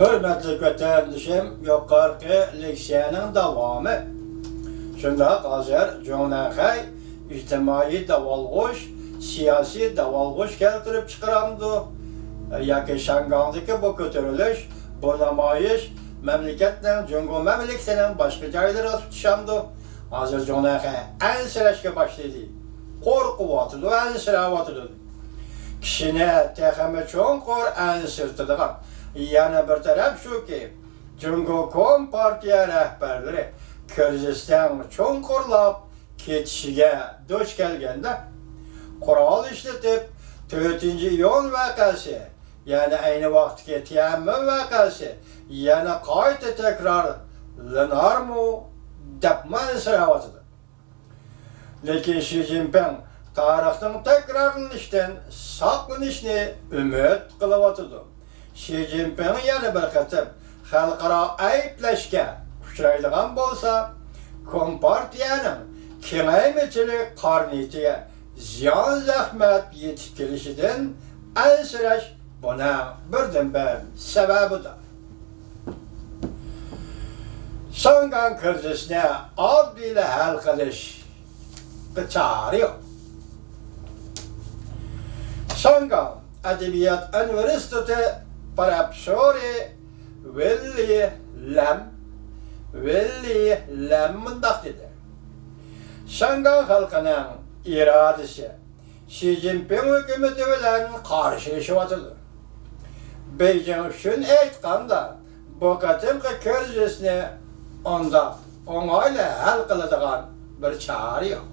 Hürmetli vatandaşım, yukarıki leksiyanın devamı. Şunda hazır Cunakay ictimai davalg'uş, siyasi davalg'uş keltirip çıkaramdı. Yaki Şangandaki bu kötürülüş, bu namayış, memleketin, Cungo memleketinin başka joylarına tutuşamdı. Hazır Cunakay ensirashga başladı. Korkup atıdı, ensirab atıdı. Kişine texmi çoğunqur ensirtidigan. Yana bir taraf şu ki, Cungo Kompartiya rehberleri Kırgızistan çoğunqurlap ketişige duch kelgende Kural işletip 4. iyun vakası, yani aynı vaxtki Tiamin vakası, yani qayta tekrarlanar mı depma ensiravatıdır. Lekin Xi Jinping tarixning takrorlanishdan saqlanishni umid qilyapti. Xi Jinping yana bir qatim xalqaro ayblashga uchraydigan bo'lsa, Kompartiyaning kengaymichilik qarnitiga ziyon zahmat yetib kelishidan ansirash buna birdan-bir sababidir. Shangan krizisini oddiy hal qilish çare yok. Shangan Edebiyat Üniversitesi Profesörü Willi Lam mındak dedi. Shangan halkının iradesi Xi Jinping hükümeti bilen karşılaşıvatıdır. Beijing üçün aytqanda bu qatimqi krizisni onda oңayla hal qiladigan bir çare yok.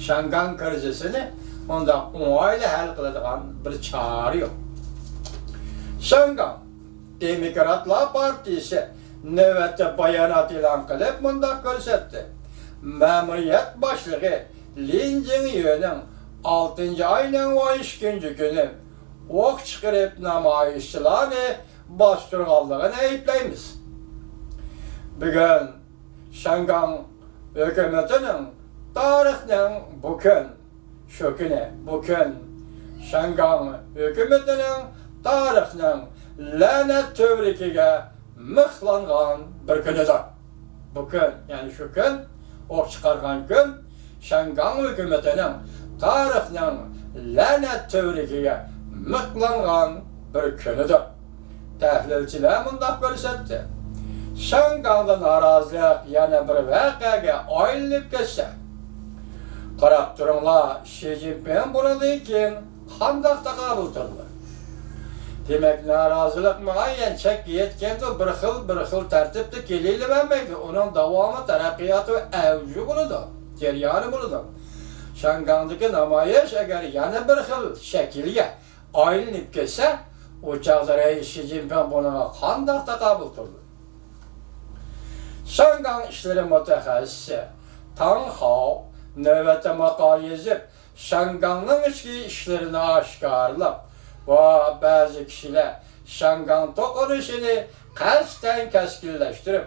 Shangan krizisini onda oңayla hal qiladigan bir çare yok. Shangan Demokratlar Partisi növbetde bayanat e'lon qilib mundaq ko'rsatdi. Ma'muriyat boshlig'i Lin Jingyuning 6 ayning 12 kuni o'q chiqarib namoyishchilarni bostirganligini ayblaymiz. Bugun Shangan hukumatining tarixning bugün Shangan hukumatining tarixning la'nat tövrikiga mixlangan bir kunidir. Bugün, yani şu gün, o'q chiqargan kun Shangan hukumatining tarixning la'nat tövrikiga mixlangan bir kunidir. Tahlilchilar mundaq ko'rsatdi. Shangan'da narazılık yana bir vaqaga aylanib ketsa, qarab turinglar, Xi Jinping bundan keyin qanday taqabul qildi? Demek narazılık muayyen chek yetkanda bir xil tartibda kelavermaydi. Onun davomı, taraqqiyoti va avji bo'ladi, jarayoni bo'ladi. Shangandagi namoyish agar yana bir xil shaklga aylanib ketsa, o chaqda Xi Jinping buna qanday taqabul qildi? Shangan işleri mutaxassisi Tang Hao növbette maqal yazıp Shangan'ın içki işlerini aşkarlap ve bazı kişiler Shangan to'qinishini qasddan keskinleştirip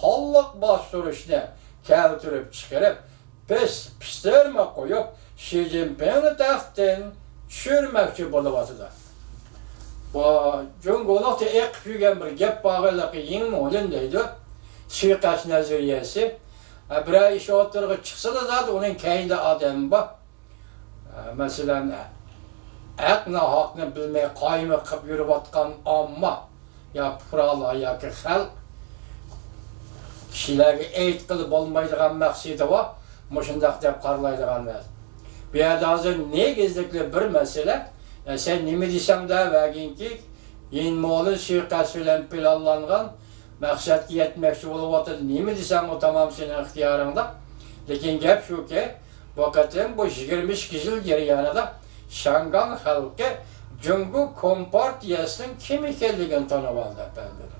qo'lliq bostirishni keltirib chiqarib pistirma qo'yib Xi Jinpingni taxtdan tushirmoqchi bo'lyapti. Bu Jungo'da eqib yurgan bir gap bog'liqi yeng mo'lin deydi. Suiqasd nazariyasi. Bir ay iş o'tirg'i chiqsa da zaten onun keyinde adam bor. Masalan, haqni haqni bilmay qoyimi qilib yurayotgan omma ya fuqarolar yoki xalq kishilarga aytqili bo'lmaydigan maqsadi bor, mushundaq deb qaralaydigan emas. Bu yerda hozir negizlikli bir masala, sen nima desang da vaginki yenmo'li suiqasd bilan planlangan maqsadga yetmoqchi bo'lyapti. Nima desang o tamam sening ixtiyoringda. Lekin gap shuki, bu qatim bu 22 yil jarayonida Shangan xalqi Jungo Kompartiyasining kim ekanligini tanib oldi efendim.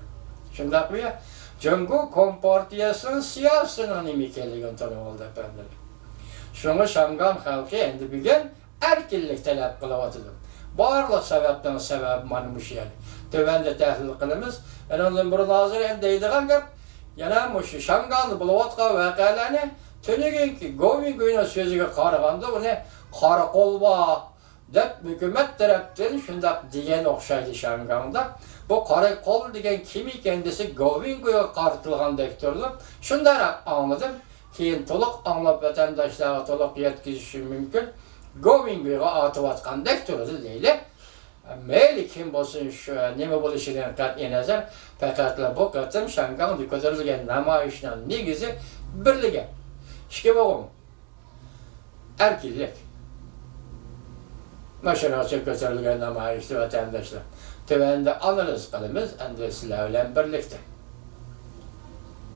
Shundaqmi? Jungo Kompartiyasining siyosatining nima ekanligini tanib oldi efendim. Shunga Shangan xalqi endi bugun erkinlik talab qilyapti. Barliq sababdan sabab mana shu yani. Tövende tahlil qilamiz. Ondan bir nazir endi deydigan gap, yana shu Shangan'da bo'layotgan voqealarni tuniginki Govin so'ziga qaraganda uni qora qo'lba dep hükümet taraftan şundak diyen okşaydı Şangang'da. Bu karakol degen kimi kendisi Govingo'ya kartılgan dektörlü. Şundan anladım. Keyin toluk anlap vatandaşlara toluk yetkizişi mümkün. Govingo'ya atıp atkan dektörü değil. Meyli kim bolsun şu neme buluşudan kat'in nazar. Fakat bu katım Şangang'da kötürülgen namayişinin negizi birlige. İşte boğum. Erkillik. Maşarası kötürülgen namayişli vatandaşlar. Tövende alırız kalımız, endesiyle birlikte.